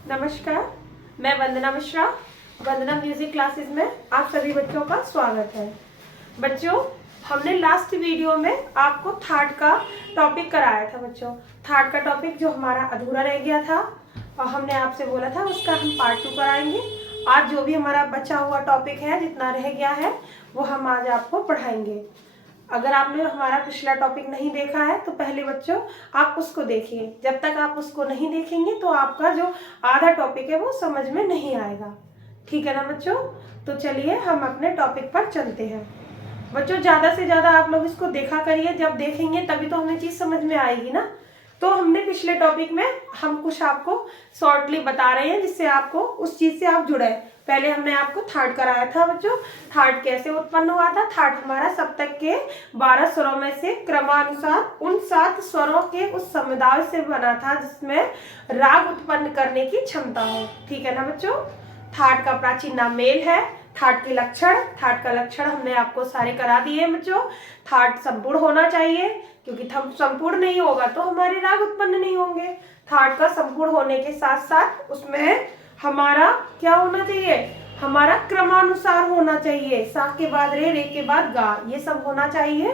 नमस्कार, मैं वंदना मिश्रा। वंदना music classes में आप सभी बच्चों का स्वागत है। बच्चों, हमने लास्ट वीडियो में आपको थाट का टॉपिक कराया था। बच्चों, थाट का टॉपिक जो हमारा अधूरा रह गया था और हमने आपसे बोला था उसका हम पार्ट 2 कराएंगे। आज जो भी हमारा बचा हुआ टॉपिक है, जितना रह गया है, वो हम आज आपको पढ़ाएंगे। अगर आपने हमारा पिछला टॉपिक नहीं देखा है तो पहले बच्चों आप उसको देखिए। जब तक आप उसको नहीं देखेंगे तो आपका जो आधा टॉपिक है वो समझ में नहीं आएगा। ठीक है ना बच्चों? तो चलिए हम अपने टॉपिक पर चलते हैं। बच्चों, ज़्यादा से ज़्यादा आप लोग इसको देखा करिए। जब देखेंगे तभी तो हमें चीज़ समझ में आएगी ना। तो हमने पिछले टॉपिक में हम कुछ आपको शॉर्टली बता रहे हैं जिससे आपको उस चीज़ से आप जुड़े। पहले हमने आपको थाट कराया था बच्चों। थाट कैसे उत्पन्न हुआ था? थाट हमारा सप्तक के 12 स्वरों में से क्रमानुसार उन 7 स्वरों के उस समुदाय से बना था जिसमें राग उत्पन्न करने की क्षमता हो। ठीक है ना बच्चों? थाट का प्राचीन नाम मेल है। थाट के लक्षण, थाट का लक्षण हमने आपको सारे करा दिए हैं बच्चों। थाट संपूर्ण होना चाहिए, क्योंकि संपूर्ण नहीं होगा तो हमारे राग उत्पन्न नहीं होंगे। थाट का संपूर्ण होने के साथ साथ उसमें हमारा क्या होना चाहिए? हमारा क्रमानुसार होना चाहिए। सा के बाद रे के बाद गा, ये सब होना चाहिए।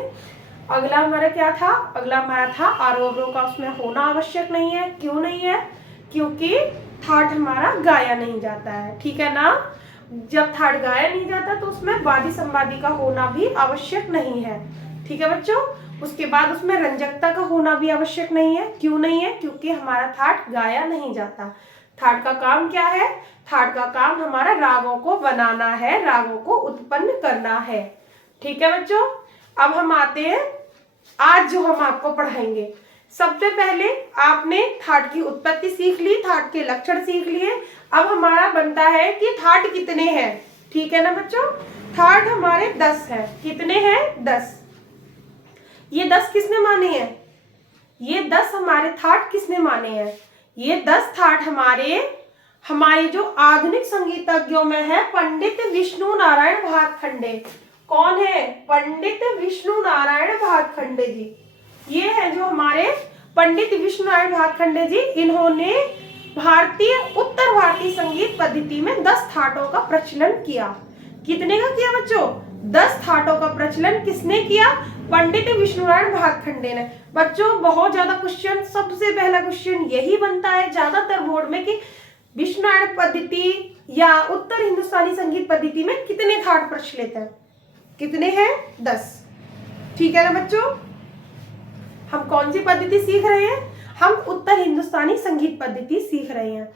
अगला हमारा क्या था? अगला हमारा था आरोह का उसमें होना आवश्यक नहीं है। क्यों नहीं है? क्योंकि थाट हमारा गाया नहीं जाता है। ठीक है ना? जब थाट गाया नहीं जाता तो उसमें वादी संवादी का होना भी आवश्यक नहीं है। ठीक है बच्चों? उसके बाद उसमें रंजकता का होना भी आवश्यक नहीं है। क्यों नहीं है? क्योंकि हमारा थाट गाया नहीं जाता। थाट का काम क्या है? थाट का काम हमारा रागों को बनाना है, रागों को उत्पन्न करना है। ठीक है बच्चों? अब हम आते हैं आज जो हम आपको पढ़ाएंगे। सबसे पहले आपने थाट की उत्पत्ति सीख ली, थाट के लक्षण सीख लिए। अब हमारा बनता है कि थाट कितने हैं। ठीक है ना बच्चों? थाट हमारे 10 है। कितने हैं? 10। ये 10 किसने माने हैं? ये 10 हमारे थाट किसने माने हैं? ये 10 थाट हमारे जो आधुनिक संगीतज्ञों में है पंडित विष्णु नारायण भातखंडे। कौन है? पंडित विष्णु नारायण भातखंडे जी। ये है जो हमारे पंडित विष्णु नारायण भातखंडे जी। इन्होंने उत्तर भारतीय संगीत पद्धति में 10 थाटों का प्रचलन किया। कितने का किया बच्चों? 10 थाटों का प्रचलन किसने किया? पंडित विष्णु नारायण भातखंडे ने। बच्चों, बहुत ज्यादा क्वेश्चन, सबसे पहला क्वेश्चन यही बनता है ज्यादातर बोर्ड में कि विष्णु नारायण पद्धति या उत्तर हिंदुस्तानी संगीत पद्धति में कितने थाट प्रचलित हैं? कितने हैं? 10। ठीक है ना बच्चों? हम कौन सी पद्धति सीख रहे हैं? हम उत्तर हिंदुस्तानी संगीत पद्धति सीख रहे हैं।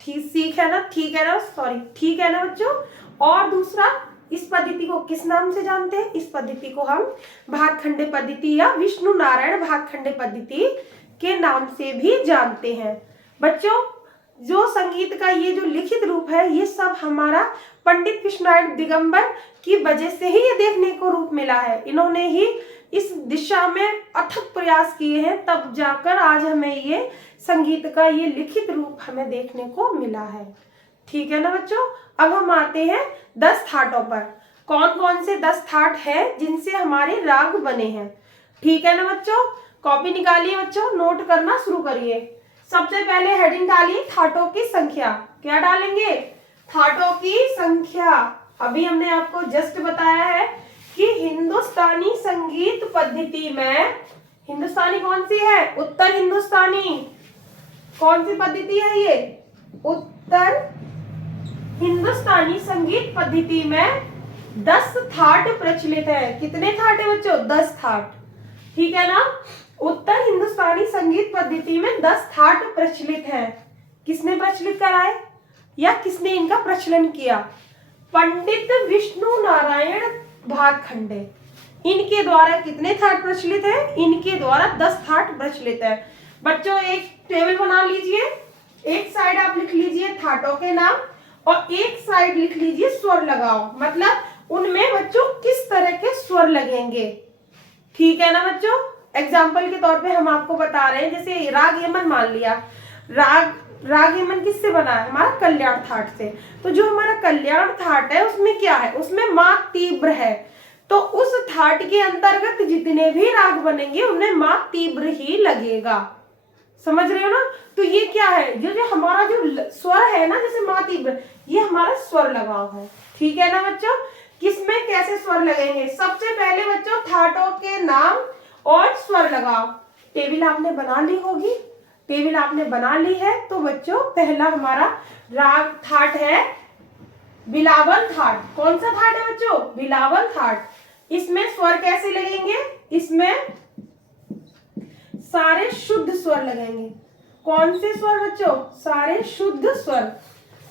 ठीक है ना? ठीक है ना? सॉरी, ठीक है ना बच्चों? और दूसरा, इस पद्धति को किस नाम से जानते हैं? इस पद्धति को हम भातखंडे पद्धति या विष्णु नारायण भातखंडे पद्धति के नाम से भी जानते हैं। बच्चों, जो संगीत का ये जो लिखित रूप है, ये सब हमारा पंडित विष्णु नारायण दिगंबर की वजह से ही ये देखने को रूप मिला है। इन्होंने ही इस दिशा में अथक प्रयास किए हैं, तब जाकर आज हमें ये संगीत का ये लिखित रूप हमें देखने को मिला है। ठीक है ना बच्चों? अब हम आते हैं 10 थाटों पर। कौन कौन से 10 थाट है जिनसे हमारे राग बने हैं? ठीक है ना बच्चों? कॉपी निकालिए बच्चों, नोट करना शुरू करिए। सबसे पहले हेडिंग डालिए थाटों की संख्या। क्या डालेंगे? थाटों की संख्या। अभी हमने आपको जस्ट बताया है कि हिंदुस्तानी संगीत पद्धति में हिंदुस्तानी कौन सी है? उत्तर हिंदुस्तानी। कौन सी पद्धति है ये? उत्तर हिंदुस्तानी संगीत पद्धति में 10 थाट प्रचलित है। कितने थाट है बच्चों? 10 थाट। ठीक है ना? उत्तर हिंदुस्तानी संगीत पद्धति में 10 थाट प्रचलित है। किसने प्रचलित कराए या किसने इनका प्रचलन किया? पंडित विष्णु नारायण भातखंडे। इनके द्वारा कितने थाट प्रचलित है? इनके द्वारा 10 थाट प्रचलित है। बच्चों, एक टेबल बना लीजिए। एक साइड आप लिख लीजिए थाटों के नाम और एक साइड लिख लीजिए स्वर लगाओ। मतलब उनमें बच्चों किस तरह के स्वर लगेंगे। ठीक है ना बच्चों? एग्जाम्पल के तौर पे हम आपको बता रहे हैं, जैसे राग यमन मान लिया। राग यमन किससे बना है? हमारा कल्याण थाट से। तो जो हमारा कल्याण थाट है उसमें क्या है? उसमें माँ तीव्र है। तो उस थाट के अंतर्गत जितने भी राग बनेंगे उनमें माँ तीव्र ही लगेगा। समझ रहे हो ना? तो ये क्या है? जो हमारा जो स्वर है ना, जैसे मा तीव्र, ये हमारा स्वर लगाव है। ठीक है ना बच्चों। किसमें कैसे स्वर लगेंगे? सबसे पहले बच्चों ठाटों के नाम और स्वर लगाव। टेबल आपने बना ली होगी, टेबल आपने बना ली है। तो बच्चों पहला हमारा राग थाट है बिलावल थाट। कौन सा थाट है बच्चों? बिलावल थाट। इसमें स्वर कैसे लगेंगे? इसमें सारे शुद्ध स्वर लगेंगे। कौन से स्वर बच्चों? सारे शुद्ध स्वर।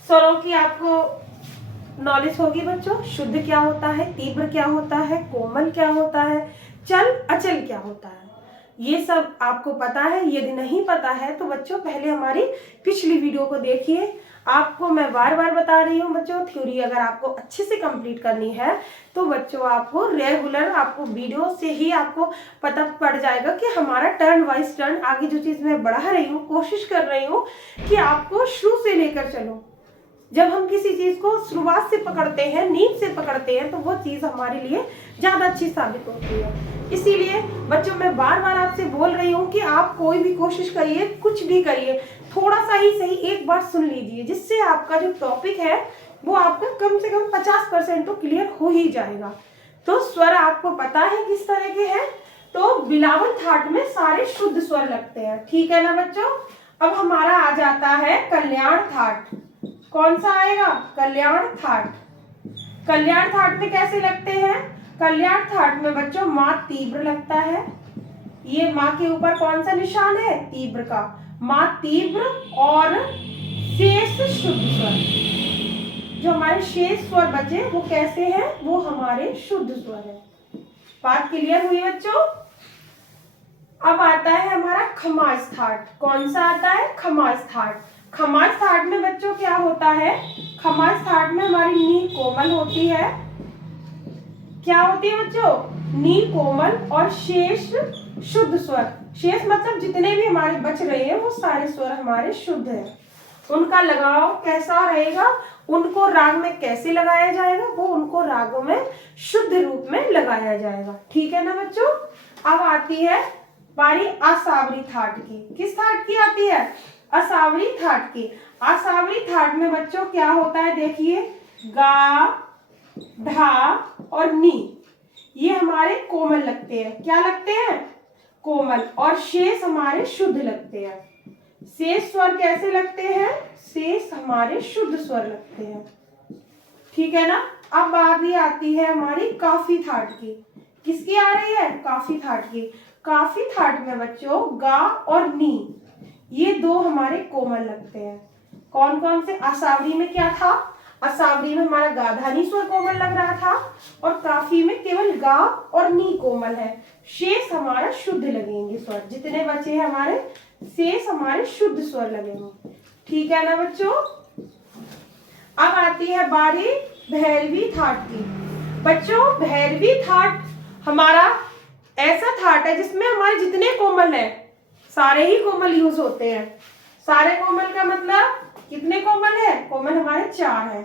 स्वरों की आपको नॉलेज होगी बच्चों। शुद्ध क्या होता है, तीव्र क्या होता है, कोमल क्या होता है, चल अचल क्या होता है, ये सब आपको पता है। यदि नहीं पता है तो बच्चों पहले हमारी पिछली वीडियो को देखिए। आपको मैं बार बार बता रही हूँ बच्चों, थ्योरी अगर आपको अच्छे से कंप्लीट करनी है तो बच्चों आपको रेगुलर आपको वीडियो से ही आपको पता पड़ जाएगा कि हमारा टर्न वाइज टर्न आगे जो चीज मैं बढ़ा रही हूँ, कोशिश कर रही हूँ कि आपको शुरू से लेकर चलो। जब हम किसी चीज को शुरुआत से पकड़ते हैं, नींव से पकड़ते हैं, तो वो चीज हमारे लिए ज्यादा अच्छी साबित होती है। इसीलिए बच्चों मैं बार बार आपसे बोल रही हूँ कि आप कोई भी कोशिश करिए, कुछ भी करिए, थोड़ा सा ही सही एक बार सुन लीजिए, जिससे आपका जो टॉपिक है वो आपका कम से कम 50% तो क्लियर हो ही जाएगा। तो स्वर आपको पता है किस तरह के हैं। तो बिलावल थाट में सारे शुद्ध स्वर लगते हैं। ठीक है ना बच्चों। अब हमारा आ जाता है कल्याण थाट। कौन सा आएगा? कल्याण थाट। कल्याण थाट में कैसे लगते हैं? कल्याण थाट में बच्चों माँ तीव्र लगता है। ये माँ के ऊपर कौन सा निशान है? तीव्र का। माँ तीव्र और शेष शुद्ध स्वर। जो हमारे शेष स्वर बचे वो कैसे हैं? वो हमारे शुद्ध स्वर है। बात क्लियर हुई बच्चों। अब आता है हमारा खमाज थाट। कौन सा आता है? खमाज थाट। खमाज थाट में बच्चों क्या होता है? खमाज थाट में हमारी नी कोमल होती है। क्या होती है बच्चों? नी कोमल और शेष शुद्ध स्वर। शेष मतलब जितने भी हमारे बच रहे हैं वो सारे स्वर हमारे शुद्ध हैं। उनका लगाव कैसा रहेगा? उनको राग में कैसे लगाया जाएगा? वो उनको रागों में शुद्ध रूप में लगाया जाएगा। ठीक है ना बच्चों। अब आती है बारी असावरी थाट की। किस थाट की आती है? असावरी थाट की। असावरी थाट में बच्चों क्या होता है? देखिए गा, धा और नी, ये हमारे कोमल लगते हैं। क्या लगते हैं? कोमल। और शेष हमारे शुद्ध लगते हैं। शेष स्वर कैसे लगते हैं? शेष हमारे शुद्ध स्वर लगते हैं। ठीक है ना। अब बारी आती है हमारी काफी थाट की। किसकी आ रही है? काफी थाट की। काफी थाट में बच्चों गा और नी, ये दो हमारे कोमल लगते हैं। कौन कौन से? असावरी में क्या था? असावरी में हमारा गा धा नी स्वर कोमल लग रहा था और काफी में केवल गा और नी कोमल है। शेष हमारा शुद्ध लगेंगे स्वर। जितने बचे हैं हमारे शेष हमारे शुद्ध स्वर लगेंगे। ठीक है ना बच्चों। अब आती है बारी भैरवी थाट की। बच्चों भैरवी थाट हमारा ऐसा थाट है जिसमें हमारे जितने कोमल है सारे ही कोमल यूज होते हैं। सारे कोमल का मतलब कितने कोमल है? कोमल हमारे 4 है।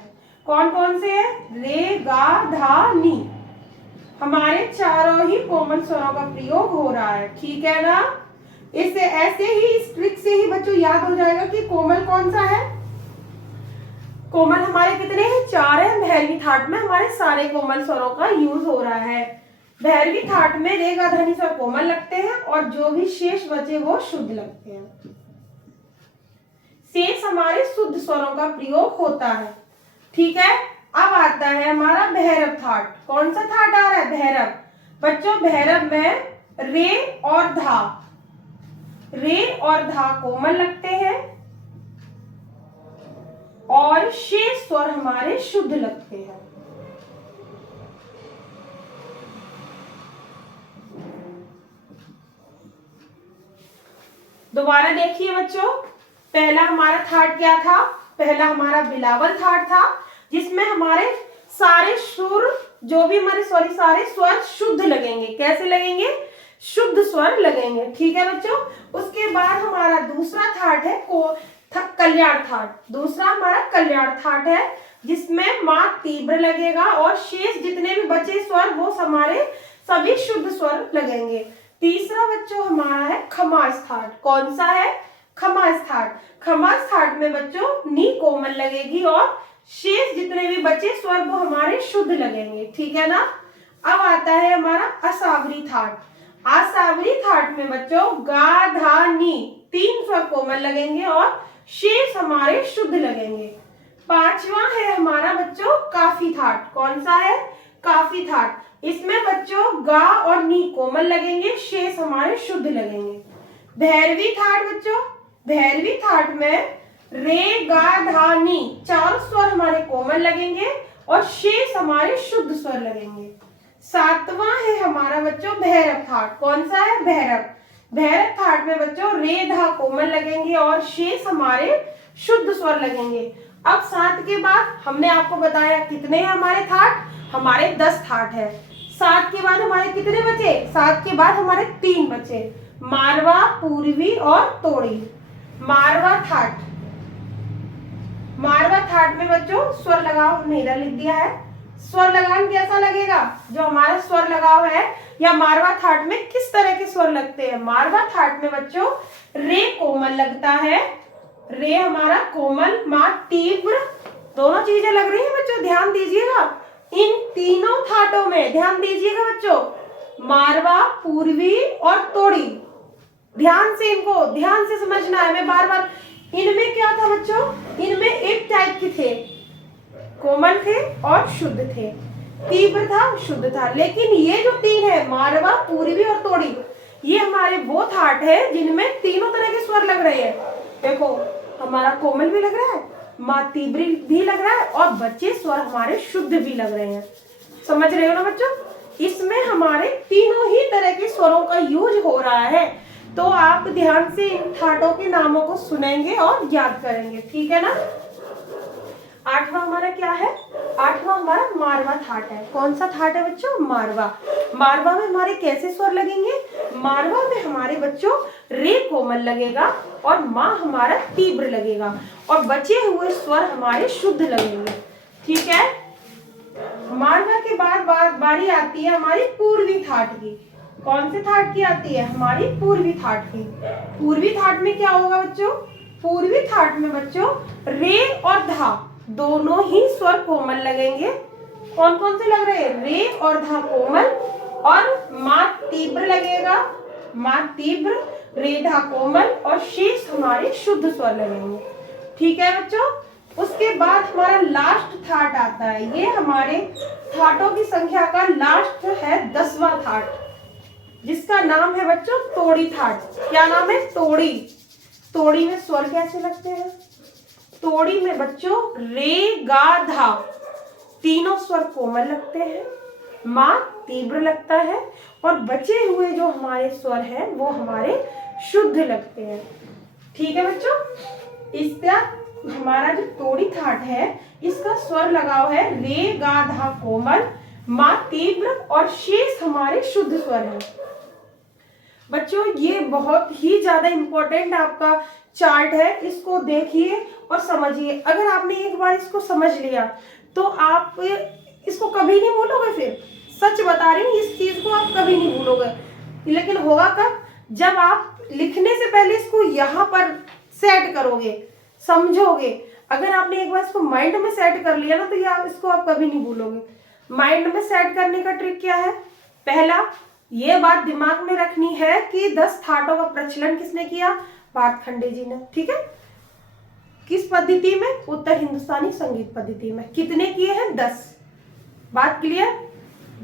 कौन कौन से है? रे, गा, धा, नी, हमारे चारों ही कोमल स्वरों का प्रयोग हो रहा है। ठीक है ना। इससे ऐसे ही इस ट्रिक से ही बच्चों याद हो जाएगा कि कोमल कौन सा है। कोमल हमारे कितने हैं? 4 है। भैरवी थाट में हमारे सारे कोमल स्वरों का यूज हो रहा है। भैरवी थाट में रे, गा, धा, नी स्वर कोमल लगते हैं और जो भी शेष बचे वो शुद्ध लगते हैं। शेष हमारे शुद्ध स्वरों का प्रयोग होता है। ठीक है। अब आता है हमारा भैरव थाट। कौन सा थाट आ रहा है? भैरव। बच्चों भैरव में रे और धा, रे और धा कोमल लगते हैं और शेष स्वर हमारे शुद्ध लगते हैं। दोबारा देखिए बच्चों, पहला हमारा थाट क्या था? पहला हमारा बिलावल थाट था जिसमें हमारे सारे सुर जो भी हमारे सारे स्वर शुद्ध लगेंगे। कैसे लगेंगे? शुद्ध स्वर लगेंगे। ठीक है बच्चों। उसके बाद हमारा दूसरा थाट है कल्याण थाट। दूसरा हमारा कल्याण थाट है जिसमें माँ तीव्र लगेगा और शेष जितने भी बचे स्वर वो हमारे सभी शुद्ध स्वर लगेंगे। तीसरा बच्चों हमारा है खमाज थाट। कौन सा है? खमास थाट। खमास थाट में बच्चों नी कोमल लगेगी और शेष जितने भी बचे स्वर वो हमारे शुद्ध लगेंगे, ठीक है ना। अब आता है हमारा असावरी थाट। असावरी थाट में बच्चों गा धा नी 3 स्वर कोमल लगेंगे और शेष हमारे शुद्ध लगेंगे। पांचवा है हमारा बच्चों काफी थाट। कौन सा है? काफी थाट। इसमें बच्चों गा और नी कोमल लगेंगे, शेष हमारे शुद्ध लगेंगे। भैरवी थाट बच्चों, भैरवी थाट में रे गा धा नी 4 स्वर हमारे कोमल लगेंगे और शेष हमारे शुद्ध स्वर लगेंगे। सातवां है हमारा बच्चों भैरव थाट। कौन सा है? भैरव। भैरव थाट में बच्चों रे धा कोमल लगेंगे और शेष हमारे शुद्ध स्वर लगेंगे। अब 7 के बाद हमने आपको बताया कितने हैं हमारे थाट? हमारे 10 थाट है। 7 के बाद हमारे कितने बचे? 7 के बाद हमारे 3 बचे, मारवा, पूर्वी और तोड़ी। मारवा थाट, मारवा थाट में बच्चों स्वर लगाव हमने इधर लिख दिया है। स्वर लगान कैसा लगेगा? जो हमारा स्वर लगाव है या मारवा थाट में किस तरह के स्वर लगते हैं? मारवा थाट में बच्चों रे कोमल लगता है, रे हमारा कोमल, मा तीव्र, दोनों चीजें लग रही हैं बच्चों, ध्यान दीजिएगा। इन तीनों थाटों में ध्यान दीजिएगा बच्चों, मारवा, पूर्वी और तोड़ी, ध्यान से इनको ध्यान से समझना है। मैं बार बार, इनमें क्या था बच्चों? इनमें एक टाइप के थे, कोमल थे और शुद्ध थे, तीव्र था, शुद्ध था। लेकिन ये जो 3 है, मारवा, पूर्वी और तोड़ी, ये हमारे वो थाट है जिनमें तीनों तरह के स्वर लग रहे हैं। देखो हमारा कोमल भी लग रहा है, माँ तीव्र भी लग रहा है और बच्चे स्वर हमारे शुद्ध भी लग रहे हैं। समझ रहे हो ना बच्चों? इसमें हमारे तीनों ही तरह के स्वरों का यूज हो रहा है। तो आप ध्यान से इन थाटों के नामों को सुनेंगे और याद करेंगे, ठीक है ना। 8वां हमारा क्या है? 8वां हमारा मारवा थाट है। कौन सा थाट है बच्चों? मारवा। मारवा में हमारे कैसे स्वर लगेंगे? मारवा में हमारे बच्चों रे कोमल लगेगा और माँ हमारा तीव्र लगेगा और बचे हुए स्वर हमारे शुद्ध लगेंगे, ठीक है। मारवा के बाद बारी आती है हमारी पूर्वी थाट की। कौन से थाट की आती है? हमारी पूर्वी थाट की। पूर्वी थाट में क्या होगा बच्चों? पूर्वी थाट में बच्चों रे और धा दोनों ही स्वर कोमल लगेंगे। कौन कौन से लग रहे हैं? रे और धा कोमल और माँ तीव्र लगेगा, माँ तीव्र, रे धा कोमल और शेष हमारे शुद्ध स्वर लगेंगे, ठीक है बच्चों। उसके बाद हमारा लास्ट थाट आता है। ये हमारे थाटों की संख्या का लास्ट है 10वां थाट, जिसका नाम है बच्चों तोड़ी थाट। क्या नाम है? तोड़ी। तोड़ी में स्वर कैसे लगते हैं? तोड़ी में बच्चों रे गा धा तीनों स्वर कोमल लगते हैं, माँ तीव्र लगता है और बचे हुए जो हमारे स्वर हैं वो हमारे शुद्ध लगते हैं, ठीक है बच्चों। इसका हमारा जो तोड़ी थाट है इसका स्वर लगाव है रे गा धा कोमल, माँ तीव्र और शेष हमारे शुद्ध स्वर हैं। बच्चों ये बहुत ही ज्यादा इम्पोर्टेंट आपका चार्ट है, इसको देखिए और समझिए। अगर आपने एक बार इसको समझ लिया तो आप इसको कभी नहीं भूलोगे। फिर सच बता रही हूँ, इस चीज को आप कभी नहीं भूलोगे। लेकिन होगा कब? जब आप लिखने से पहले इसको यहाँ पर सेट करोगे, समझोगे। अगर आपने एक बार इसको माइंड में सेट कर लिया ना तो ये इसको आप कभी नहीं भूलोगे। माइंड में सेट करने का ट्रिक क्या है? पहला, ये बात दिमाग में रखनी है कि 10 थाटों का प्रचलन किसने किया? भातखंडे जी ने, ठीक है। किस पद्धति में? उत्तर हिंदुस्तानी संगीत पद्धति में। कितने किए हैं? 10। बात क्लियर?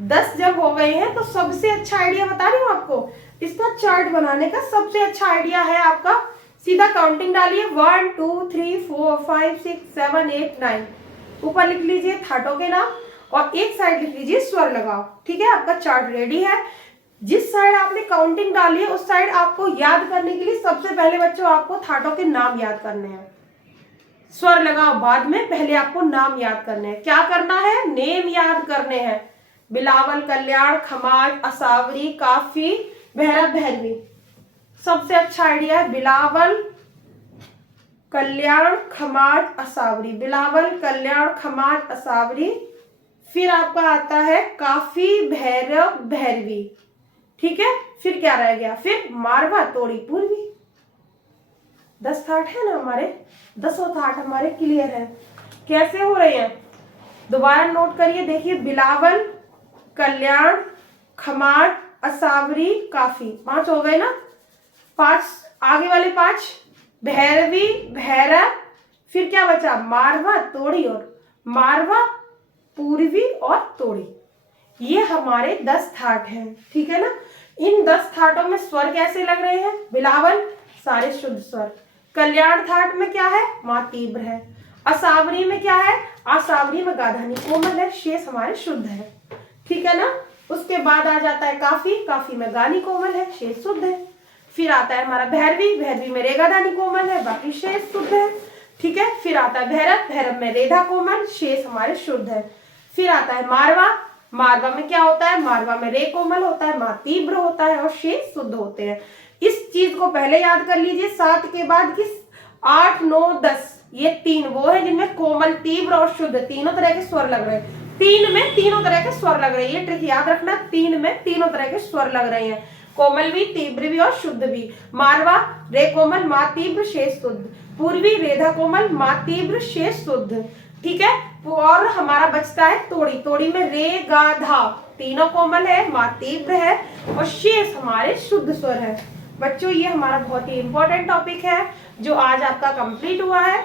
10 जब हो गए हैं तो सबसे अच्छा आइडिया बता रही हूँ आपको, इसका चार्ट बनाने का सबसे अच्छा आइडिया है आपका, सीधा काउंटिंग डालिए 1 2 3 4 5 6 7 8 9। ऊपर लिख लीजिए थाटों के नाम और एक साइड लिख लीजिए स्वर लगाओ, ठीक है। आपका चार्ट रेडी है। जिस साइड आपने काउंटिंग डाली है उस साइड आपको याद करने के लिए सबसे पहले बच्चों आपको थाटों के नाम याद करने हैं। स्वर लगाओ बाद में, पहले आपको नाम याद करने हैं। क्या करना है? नेम याद करने हैं। बिलावल, कल्याण, खमाज, असावरी, काफी, भैरव, भैरवी। सबसे अच्छा आइडिया है बिलावल, कल्याण, खमाज, असावरी। बिलावल, कल्याण, खमाज, असावरी। फिर आपका आता है काफी, भैरव, भैरवी, ठीक है। फिर क्या रह गया? फिर मारवा, तोड़ी, पूर्वी। 10 थाट है ना हमारे, 10 थाट हमारे क्लियर है। कैसे हो रहे हैं दोबारा नोट करिए, देखिए बिलावल, कल्याण, खमार, असावरी, काफी, 5 हो गए ना। 5 आगे वाले 5 भैरवी, भैरव, फिर क्या बचा मारवा, तोड़ी और मारवा, पूर्वी और तोड़ी। ये हमारे 10 थाट हैं, ठीक है ना। इन 10 थाटों में स्वर कैसे लग रहे हैं, बिलावल सारे शुद्ध स्वर, कल्याण थाट में क्या है मां तीव्र है, असावरी में क्या है असावरी में गाधानी कोमल है, शेष हमारे शुद्ध है, ठीक है ना। उसके बाद आ जाता है काफी, काफी में गानी कोमल है, शेष शुद्ध है। फिर आता है हमारा भैरवी, भैरवी में रेगा दानी कोमल है, बाकी शेष शुद्ध है, ठीक है। फिर आता है भैरव, भैरव में रेधा कोमल, शेष हमारे शुद्ध है। फिर आता है मारवा, मारवा में क्या होता है मारवा में रे कोमल होता है, मां तीव्र होता है और शेष शुद्ध होते हैं। इस चीज को पहले याद कर लीजिए। 7 के बाद किस 8, 9, 10 ये 3 वो है जिनमें कोमल, तीव्र और शुद्ध तीनों तरह के स्वर लग रहे हैं। 3 में तीनों तरह के स्वर लग रहे हैं, ये ट्रिक याद रखना। 3 में तीनों तरह के स्वर लग रहे हैं, कोमल भी, तीव्र भी और शुद्ध भी। मारवा रे कोमल, मां तीव्र, शेष शुद्ध। पूर्वी रेधा कोमल, मां तीव्र, शेष शुद्ध, ठीक है। और हमारा बचता है तोड़ी, तोड़ी में रे गा धा तीनों कोमल है, मां तीव्र है और शेष हमारे शुद्ध स्वर है। बच्चों ये हमारा बहुत ही इंपॉर्टेंट टॉपिक है जो आज आपका कंप्लीट हुआ है।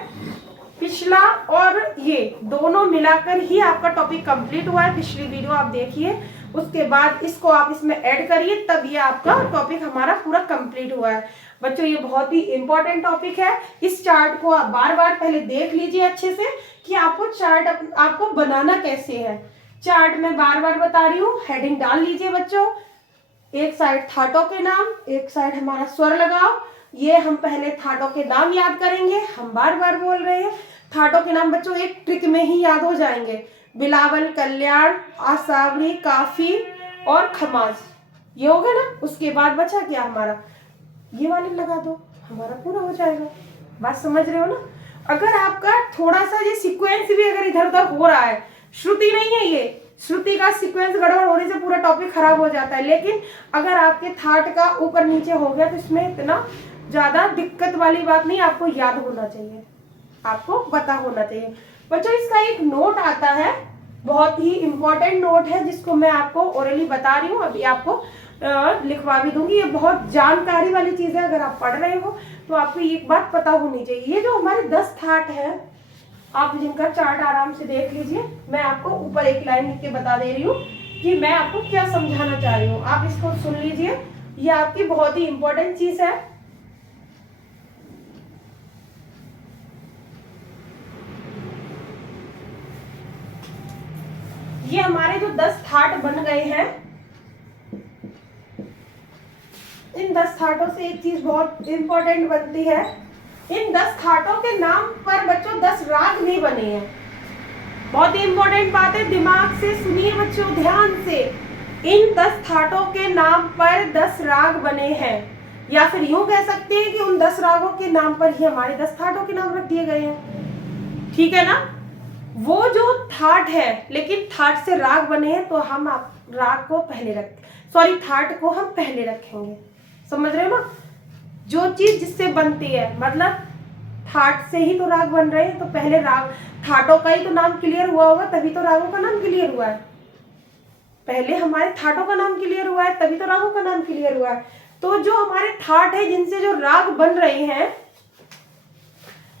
पिछला और ये दोनों मिलाकर ही आपका टॉपिक कंप्लीट हुआ है। पिछली वीडियो आप देखिए, उसके बाद इसको आप इसमें ऐड करिए, तब ये आपका टॉपिक हमारा पूरा कंप्लीट हुआ है। बच्चों ये बहुत ही इंपॉर्टेंट टॉपिक है। इस चार्ट को आप बार बार पहले देख लीजिए अच्छे से कि आपको चार्ट आपको बनाना कैसे है। चार्ट में बार बार बता रही हूँ, हेडिंग डाल लीजिए बच्चों। एक साइड थाटों के नाम, एक साइड हमारा स्वर लगाओ। ये हम पहले थाटों के नाम याद करेंगे, हम बार बार बोल रहे हैं। थाटों के नाम बच्चों एक ट्रिक में ही याद हो जाएंगे, बिलावल, कल्याण, आसावरी, काफी और खमाज, ये हो गया ना। उसके बाद बचा क्या हमारा, ये वाले लगा दो, हमारा पूरा हो जाएगा। बात समझ रहे हो ना। अगर आपका थोड़ा सा ये सीक्वेंस भी अगर इधर उधर हो रहा है, श्रुति नहीं है ये, श्रुति का सीक्वेंस गड़बड़ होने से पूरा टॉपिक खराब हो जाता है। लेकिन अगर आपके थाट का ऊपर नीचे हो गया तो इसमें इतना ज्यादा दिक्कत वाली बात नहीं, आपको याद होना चाहिए, आपको पता होना चाहिए। बच्चों इसका एक नोट आता है, बहुत ही इंपॉर्टेंट नोट है, जिसको मैं आपको ओरली बता रही हूँ, अभी आपको लिखवा भी दूंगी। ये बहुत जानकारी वाली चीज है, अगर आप पढ़ रहे हो तो आपको एक बात पता होनी चाहिए। ये जो हमारे 10 थाट है, आप जिनका चार्ट आराम से देख लीजिए, मैं आपको ऊपर एक लाइन लिख के बता दे रही हूँ कि मैं आपको क्या समझाना चाह रही हूँ, आप इसको सुन लीजिए। ये आपकी बहुत ही इंपॉर्टेंट चीज है। ये हमारे जो 10 थाट बन गए हैं, इन 10 थाटों से एक चीज बहुत इंपॉर्टेंट बनती है। इन 10 थाटों के नाम पर बच्चों 10 राग भी बने हैं। बहुत ही इंपॉर्टेंट बात है, दिमाग से सुनिए बच्चों, ध्यान से। इन 10 थाटों के नाम पर 10 राग बने हैं, या फिर यूं कह सकते हैं कि उन 10 रागों के नाम पर ही हमारे 10 थाटों के नाम रख दिए गए हैं, ठीक है ना। वो जो थाट है, लेकिन थाट से राग बने हैं तो हम राग को पहले थाट को हम पहले रखेंगे, समझ रहे हो ना। जो चीज जिससे बनती है, मतलब थाट से ही तो राग बन रहे हैं, तो पहले राग थाटों का ही तो नाम क्लियर हुआ होगा, तभी तो रागों का नाम क्लियर हुआ है। पहले हमारे थाटों का नाम क्लियर हुआ है, तभी तो रागों का नाम क्लियर हुआ है। तो जो हमारे थाट है, जिनसे जो राग बन रहे हैं,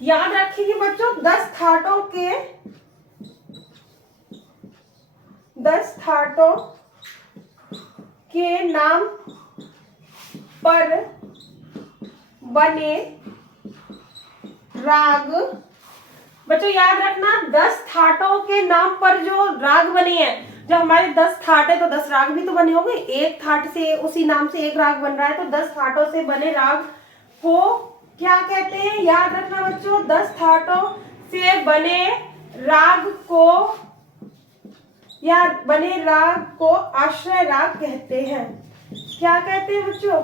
याद रखिए बच्चों, 10 थाटों के नाम पर बने राग, बच्चों याद रखना, 10 थाटों के नाम पर जो राग बने हैं, जब हमारे 10 थाट है तो 10 राग भी तो बने होंगे। एक थाट से उसी नाम से एक राग बन रहा है, तो 10 थाटों से बने राग को क्या कहते हैं, याद रखना बच्चों, 10 थाटों से बने राग को आश्रय राग कहते हैं। क्या कहते हैं बच्चों,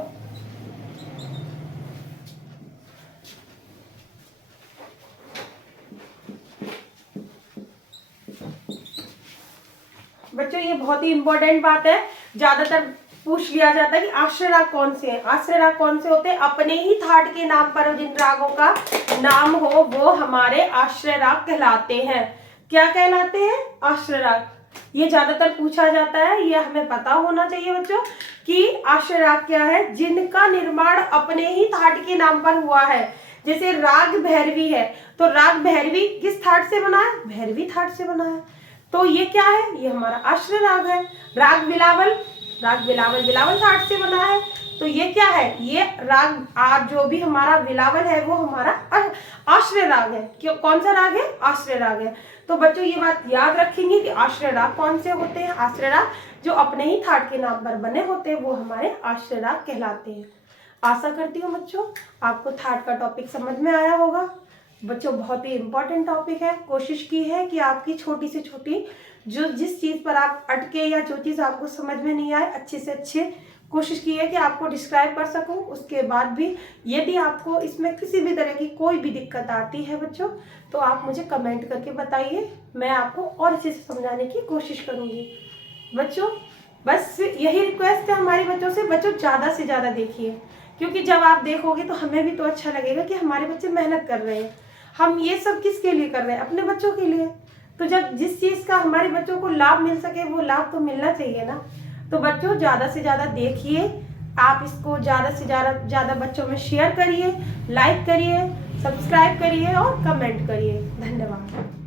बच्चों ये बहुत ही इंपॉर्टेंट बात है। ज्यादातर पूछ लिया जाता है कि आश्रय राग कौन से हैं। आश्रय राग कौन से होते हैं? अपने ही थाट के नाम पर जिन रागों का नाम हो वो हमारे आश्रय राग कहलाते हैं। क्या कहलाते हैं? आश्रय राग। ये ज्यादातर पूछा जाता है, ये हमें पता होना चाहिए बच्चों कि आश्रय राग क्या है। जिनका निर्माण अपने ही थाट के नाम पर हुआ है। जैसे राग भैरवी है, तो राग भैरवी किस थाट से बना है? भैरवी थाट से बना है, तो ये क्या है? ये हमारा आश्रय राग है। राग बिलावल, राग बिलावल बिलावल थाट से बना है, तो ये क्या है? ये राग जो भी हमारा बिलावल है वो हमारा आश्रय राग है। क्यों? कौन सा राग है? आश्रय राग है। तो बच्चों ये बात याद रखेंगे कि आश्रय राग कौन से होते हैं। आश्रय राग जो अपने ही थाट के नाम पर बने होते हैं वो हमारे आश्रय राग कहलाते हैं। आशा करती हूँ बच्चों आपको थाट का टॉपिक समझ में आया होगा। बच्चों बहुत ही इम्पोर्टेंट टॉपिक है। कोशिश की है कि आपकी छोटी से छोटी जिस चीज़ पर आप अटके या जो चीज़ आपको समझ में नहीं आए अच्छे से अच्छे कोशिश की है कि आपको डिस्क्राइब कर सकूं। उसके बाद भी यदि आपको इसमें किसी भी तरह की कोई भी दिक्कत आती है बच्चों तो आप मुझे कमेंट करके बताइए, मैं आपको और अच्छे से समझाने की कोशिश करूँगी। बच्चों बस यही रिक्वेस्ट है हमारी बच्चों से, बच्चों ज़्यादा से ज़्यादा देखिए, क्योंकि जब आप देखोगे तो हमें भी तो अच्छा लगेगा कि हमारे बच्चे मेहनत कर रहे हैं। हम ये सब किसके लिए कर रहे हैं? अपने बच्चों के लिए। तो जब जिस चीज़ का हमारे बच्चों को लाभ मिल सके वो लाभ तो मिलना चाहिए ना। तो बच्चों ज़्यादा से ज़्यादा देखिए, आप इसको ज़्यादा से ज़्यादा बच्चों में शेयर करिए, लाइक करिए, सब्सक्राइब करिए और कमेंट करिए। धन्यवाद।